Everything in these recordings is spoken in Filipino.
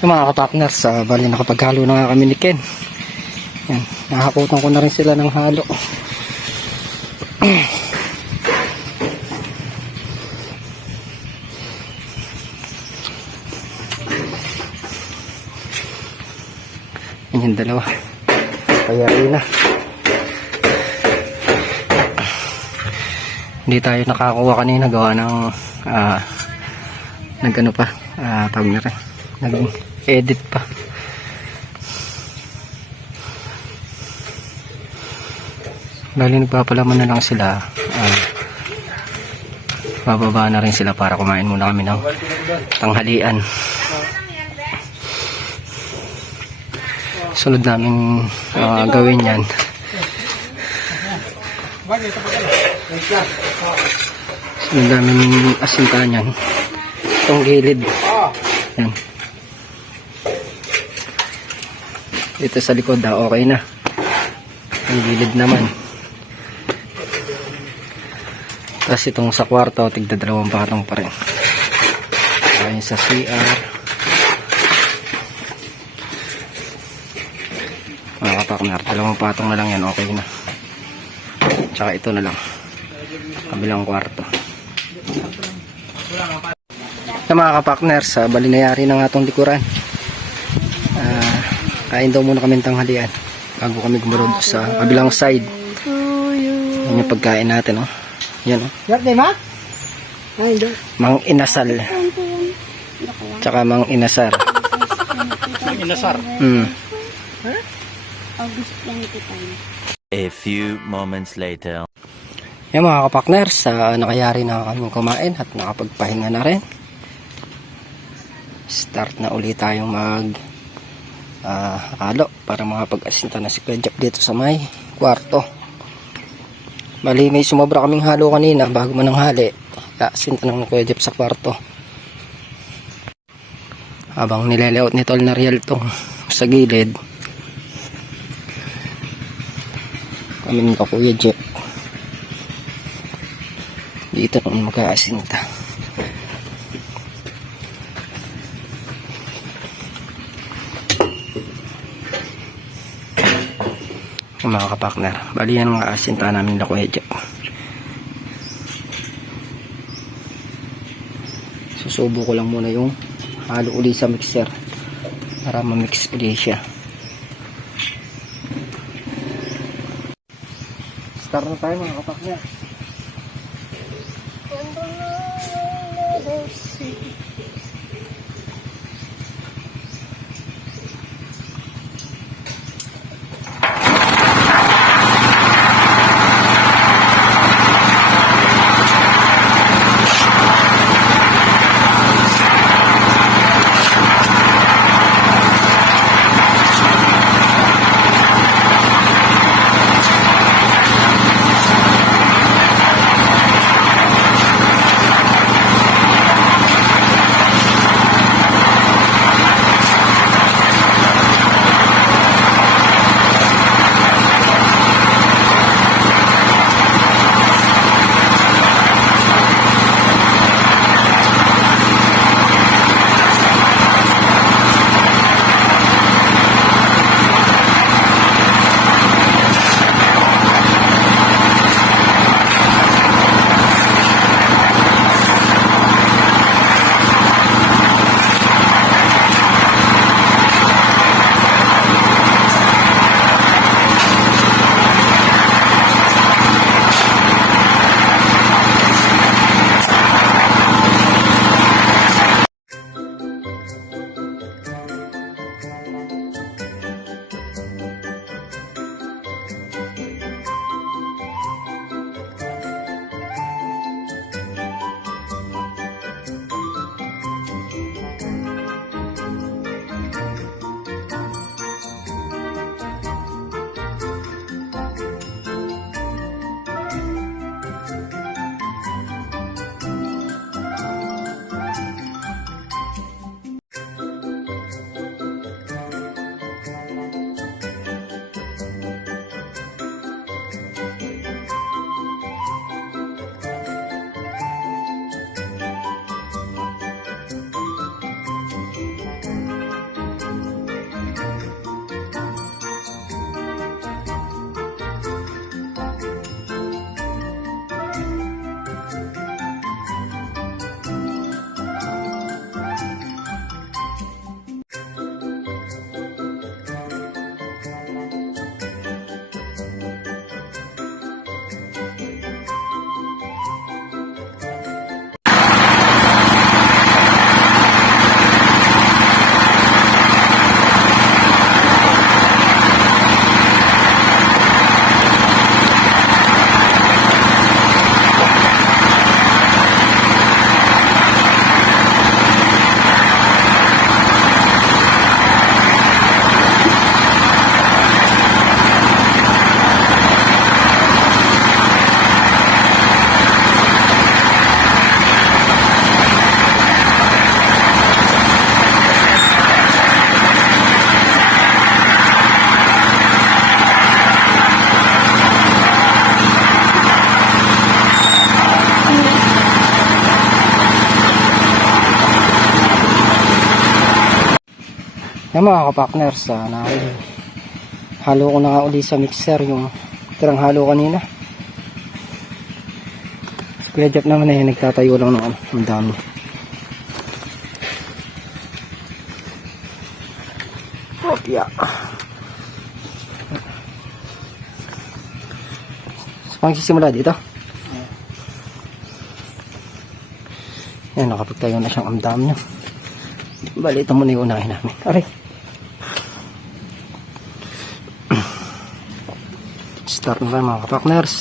Yung mga kapartners, bali nakapaghalo na nga kami ni Ken. Yan, nakakutan ko na rin sila ng halo. Yan yung dalawa. Kaya rin na. Hindi tayo nakakuha kanina gawa ng nagano pa, tawag na rin, nag-edit pa. Bali nagpapalaman na lang sila, bababa na rin sila para kumain muna kami ng tanghalian. Sunod namin gawin yan, sunod namin asintahan yan, itong gilid yan. Dito sa likod okay na, ang gilid naman. Tapos itong sa kwarto tigda 2 patong pa rin. Ayun sa CR, mga kapartner, 2 patong na lang yan, okay na. Tsaka ito na lang, kabilang kwarto. Na mga kapartners, bali nayari na nga itong likuran. Kain daw muna kami tanghalian bago kami gumarod sa kabilang side. Yan yung pagkain natin, oh. Yan, oh. Mang inasal tsaka mang inasar. Mang inasar? August 25. A few moments later. Yan mga kapartners, nakayari na kami kumain at nakapagpahinga na rin. Start na ulit tayong mag halo para makapag-asinta na si Kuya Jack dito sa may kwarto. Bali may sumobra kaming halo kanina bago mananghali, asinta ng Kuya Jack sa kwarto. Habang nilelayout ni Tol na real tong sa gilid, kami ni Kuya Jack dito naman mag-aasinta. Mga kapartner, bali yan mga asinta namin na Kuya Jack. Susubo ko lang muna yung halo uli sa mixer para ma-mix uli siya. Start na tayo mga kapartner. Yan mga kapakners, halo ko na nga uli sa mixer yung tirang halo kanina. Si Kuya Jeff naman nagtatayo lang ng ang dami. Kopya. So, pangsisimula dito. Yan, nakapagtayo na siyang amdam niya. Bali, ito muna yung unahin namin. Aray. Start na tayo mga kapakners.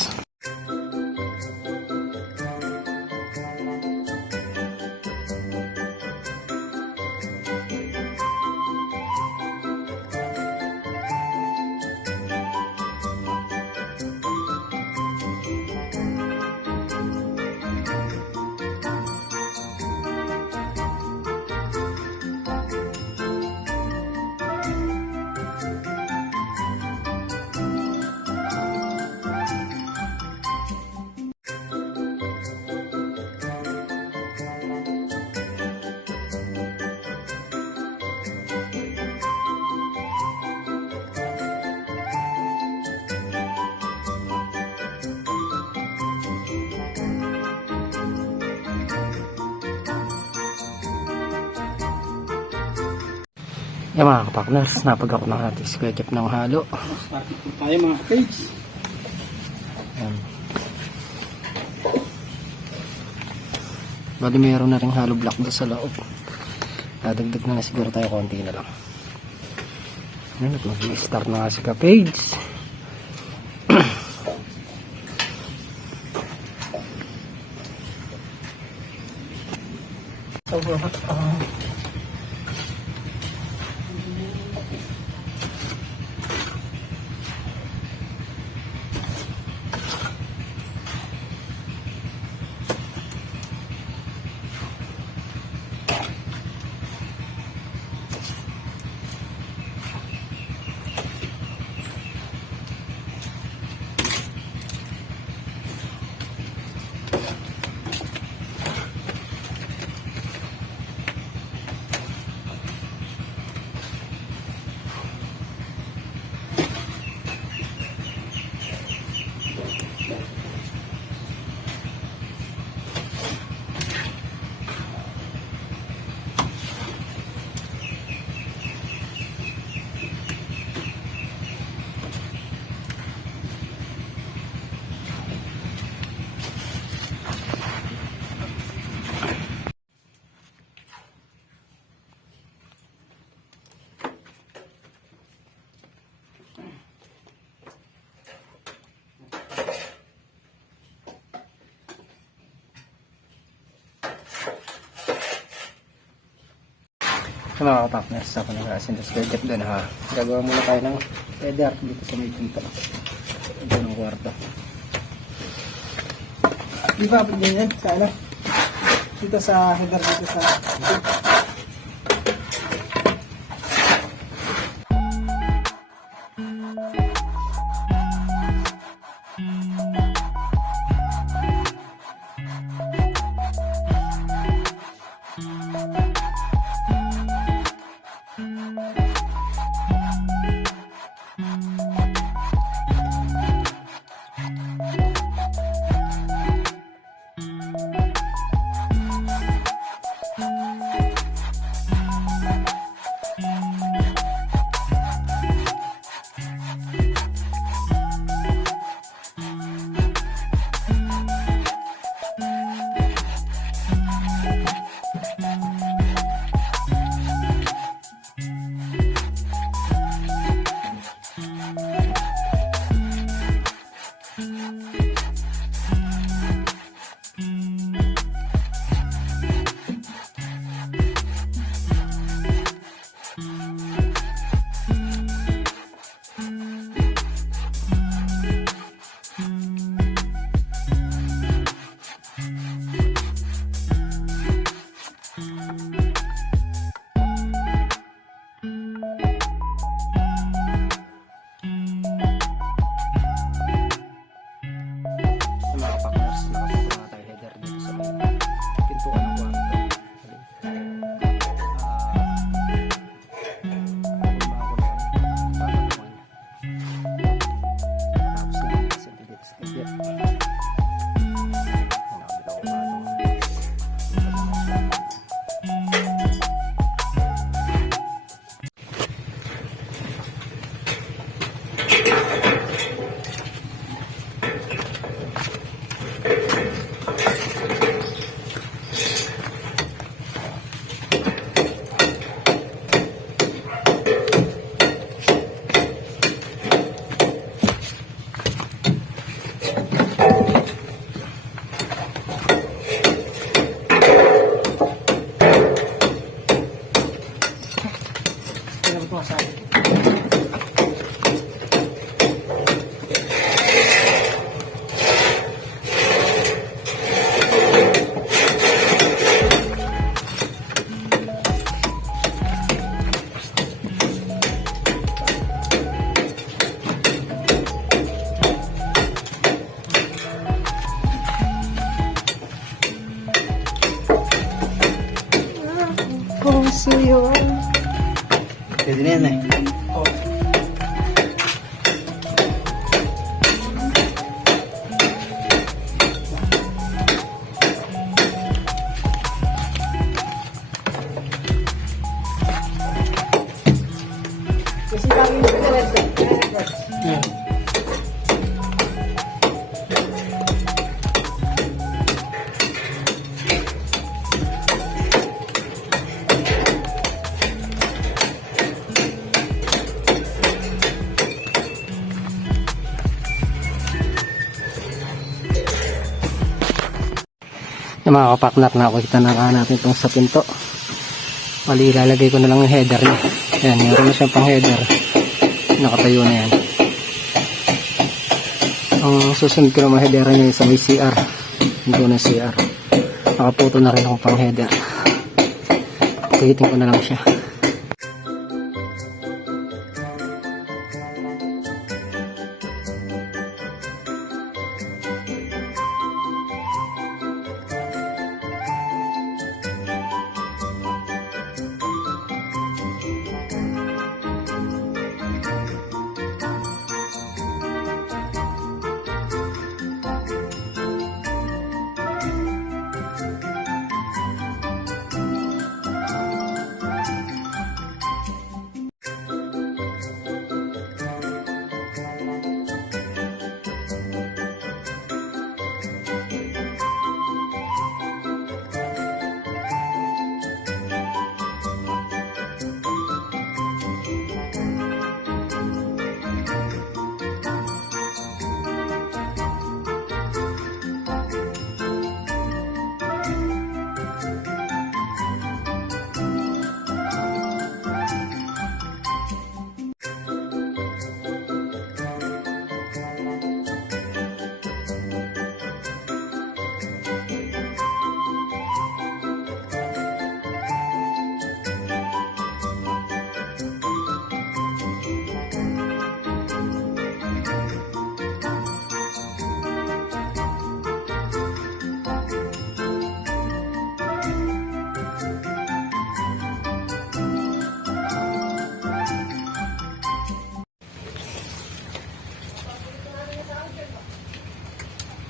Yan mga kapakners, napagakot na natin si Kuya Jeff ng halo. Start po tayo mga page. Yan. Bali mayroon na rin halo block doon sa loob. Dadagdag na siguro tayo konti na lang. Yan, nag-start na nga si Ka-Page. Sa mga kapakners, ako nag-aasin sa Kuya Jeff doon ha. Gagawa muna tayo ng header dito sa may pinto. Ito ng kwarto. Di ba ganyan sa ano? Dito sa header dito sa po, sabi. Pwede na yan eh. Oh. Kasi kami yung Yan. Yung mga kapaknak na nakita na natin itong sa pinto. Mali, ilalagay ko na lang yung header niya. Ayan, meron na siyang pang header. Nakatayo na yan. Ang susunod ko naman header niya sa may CR. Hindi na CR. Nakaputo na rin akong pang header. Tigitin ko na lang siya.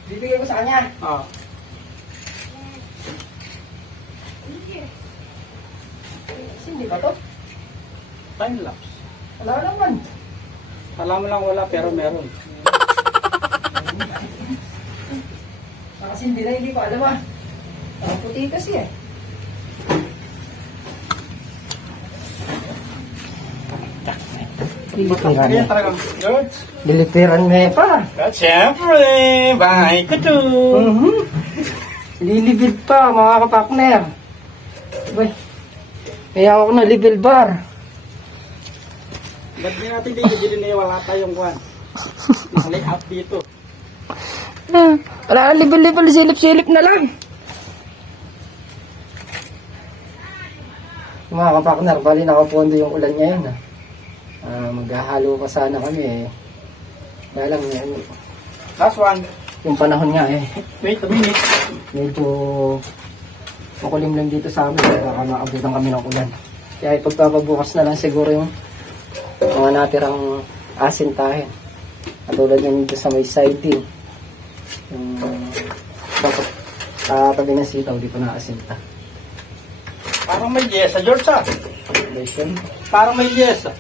Bibigay ko sa kanya. Oo. Hindi ba to? Time lapse. Wala naman. Alam mo lang wala pero meron. Kasi hindi ko alam ah. Puti kasi eh. Kaya talaga, George. Dilitiran mo pa. At syempre, bahay ko to. Lilibid pa mga kapakner. Uy, kaya ako na level bar. Ba't di natin dili na wala tayong kwan? Naka-layout dito. Wala na level silip-silip na lang. Mga kapakner, bali nakapondo yung ulan ngayon ah. Maghahalo pa sana kami eh. Kaya lang Last one. yung panahon nga eh. Wait a minute. Medyo makulimlim dito sa amin. Baka maabutan kami ng ulan. Kaya ipagpapabukas na lang siguro yung mga natirang asintahin. Katulad yung dito sa may siding. Yung dapat tabi ng sitaw, di pa naasinta. Parang may yesa, George ah. Foundation. Parang may yesa.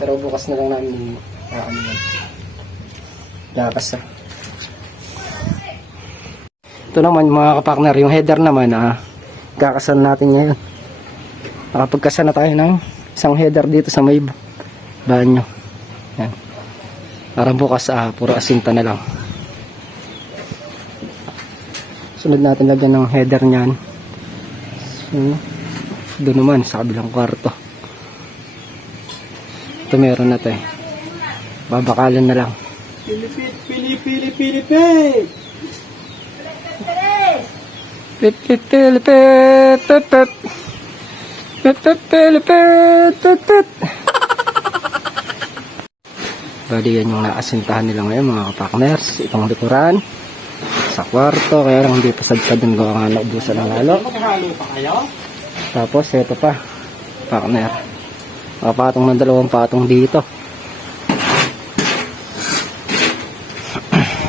Pero bukas na lang namin ano yan. Lakas na. Ito naman mga kapakner, yung header naman kakasan natin ngayon. Nakapagkasan na tayo ng isang header dito sa may banyo. Yan. Para bukas puro asinta na lang. Sunod natin lagyan ng header niyan. So, doon naman sa kabilang kwarto. Ito meron na to eh. Babakalan na lang. Pilipit, pilipit. Pip, pip, pilipit, pip, pip. Pip, pip, pilipit, pip, pip. Bali yan yung naasintahan nila ngayon mga kapakners. Itong likuran sa kwarto, kaya lang hindi pa sadkad yung gawa nga naubusan ng halo. Maghalo pa kayo? Tapos ito pa, partner. Patong ng 2 patong dito.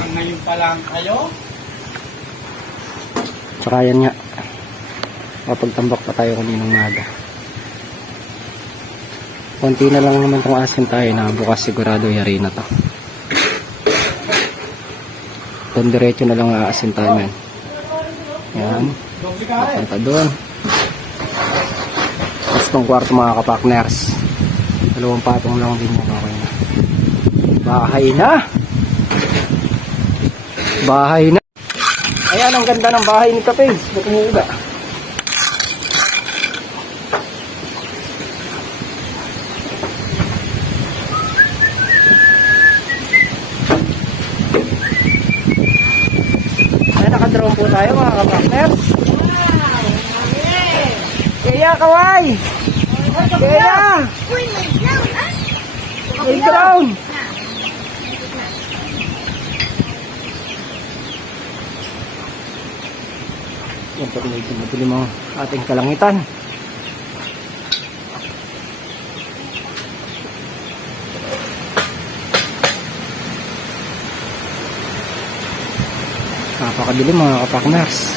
Ngayon pa lang kayo? Tsaka yan nga. Kapagtambak pa tayo kaninang maga. Konti na lang naman itong asin tayo na bukas sigurado yari na to. Doon diretso na lang aasin tayo yan. Yan. Papunta doon. Tapos itong kwarto mga kapakners. 2 patong lang din yan. Okay na. Bahay na. Bahay na. Ayan ang ganda ng bahay ni Kapeng. Ba't umuuga? Ayan, nakadrone po tayo mga kapakners. Kaya kaway! Kaya! May drone! Yan po medyo madilim ang ating kalangitan. Napakadilim mga kapakners.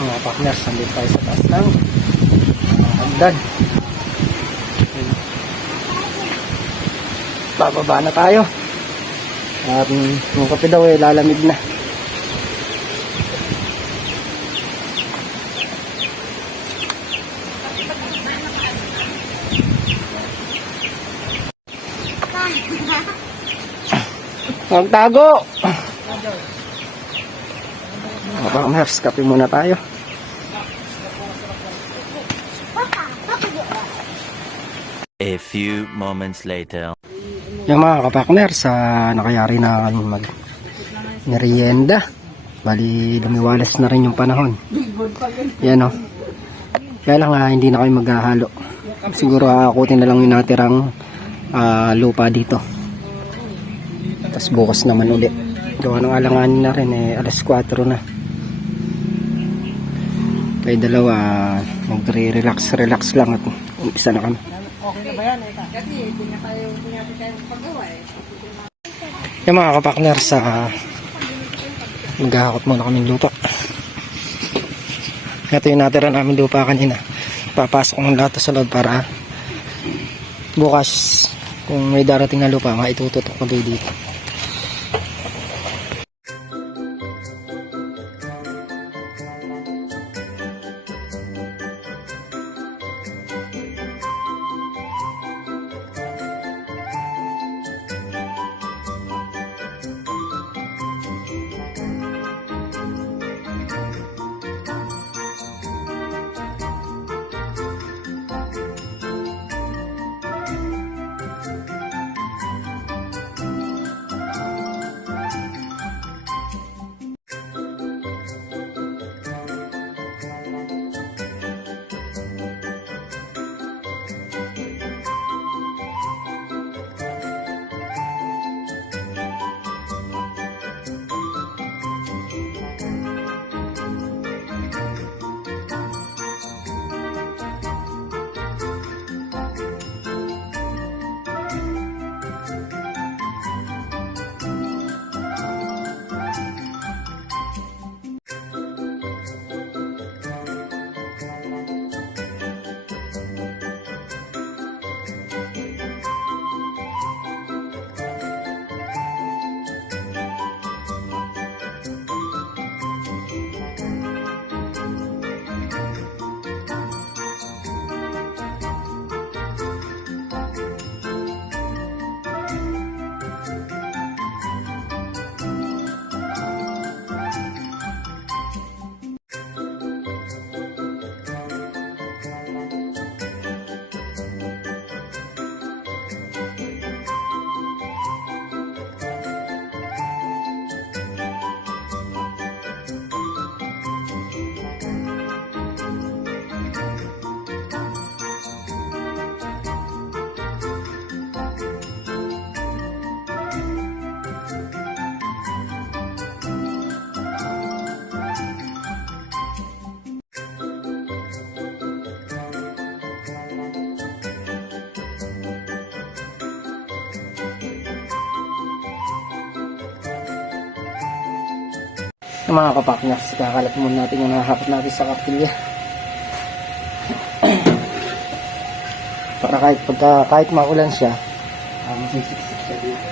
Mga partners, nandito tayo sa taas ng hagdan. Bababa na tayo. At yung kape daw eh, lalamig na. Magtago! Mga partners, kape muna tayo. A few moments later. Yung mga kapakners, nakayari na kami mag merienda. Bali, lumiwalas na rin yung panahon. Yan o. Kaya lang hindi na kami maghahalo. Siguro akutin na lang yung natirang lupa dito. Tapos bukas naman ulit. Gawa ng alanganin na rin alas 4 na. Kaya dalawa magre-relax lang at umpisa na kami. Okay na ba yan? Kasi hindi na tayo paggawa eh. Yung mga kapakners, maghahakot muna kaming lupa. Ito yung natira namin lupa kanina. Papasok ng lahat sa loob para bukas kung may darating na lupa maitututok ko dito. Yung mga kapaknas, kakalat muna natin yung nakakapit natin sa kartilya. Para kahit maulan siya, masisiksik siya dito.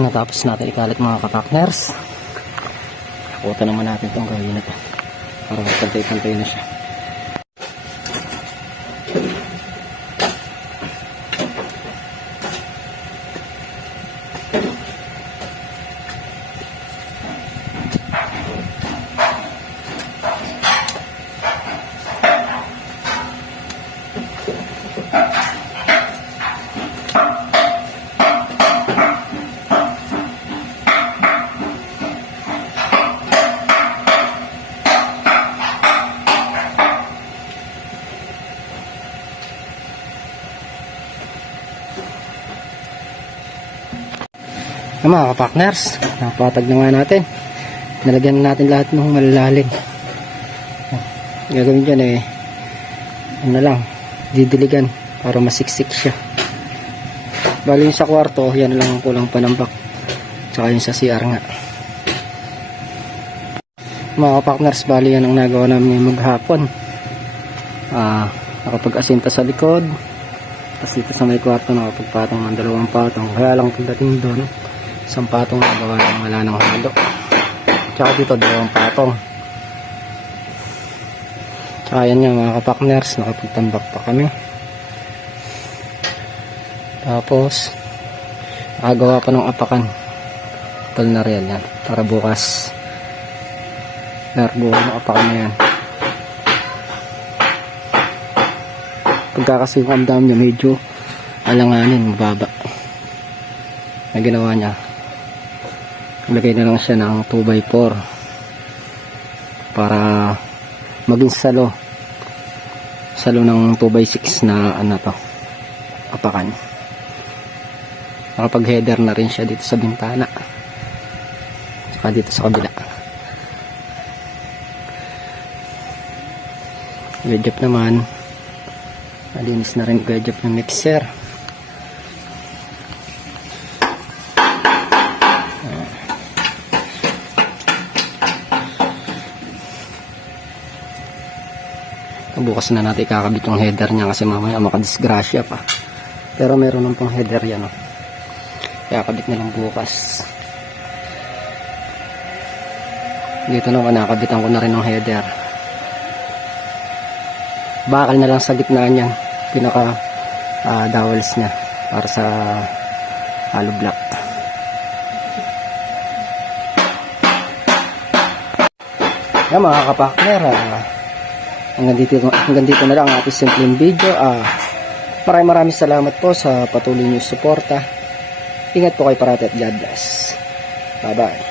Natapos natin ikalat mga kapakners. Kuta naman natin itong gawin na ito para pantay-pantay na siya. Mga kapakners, napatag na nga natin. Nalagyan na natin lahat ng malalalim. Gagawin dyan ano lang, didiligan para masiksik siya. Bali yung sa kwarto, yan lang ang kulang panambak. Tsaka yung sa CR nga. Mga kapakners, bali yan ang nagawa namin maghapon. Nakapag-asinta sa likod. Tapos dito sa may kwarto, nakapagpatong ng 2 patong. Kaya lang pagdating doon, 1 patong nagawa ng wala ng halo. Tsaka dito 2 patong. Tsaka yan nga mga kapakners, nakapagtambak pa kami. Tapos nakagawa pa ng apakan. Tol na rin yan para bukas narbuo ng apakan na yan. Pagkakasi yung amdam niya medyo alanganin, mababa na ginawa niya. Lagay na lang siya ng 2x4 para maging salo ng 2x6 na apakan. Nakapag header na rin siya dito sa bintana saka dito sa kabila. Gadget naman, malinis na rin gadget ng mixer. Bukas na natin ikakabit yung header niya kasi mamaya makadisgrasya pa. Pero meron ng pang header yan. Ikakabit na lang bukas. Dito naman nakabitan ko na rin ng header. bakal na lang sa gitna niyan, pinaka dowels niya para sa hollow block. Yan mga kapakner, hanggang dito na lang ang ating simpleng video. Maraming salamat po sa patuloy niyong suporta. Ingat po kayo parati at God bless. Bye bye.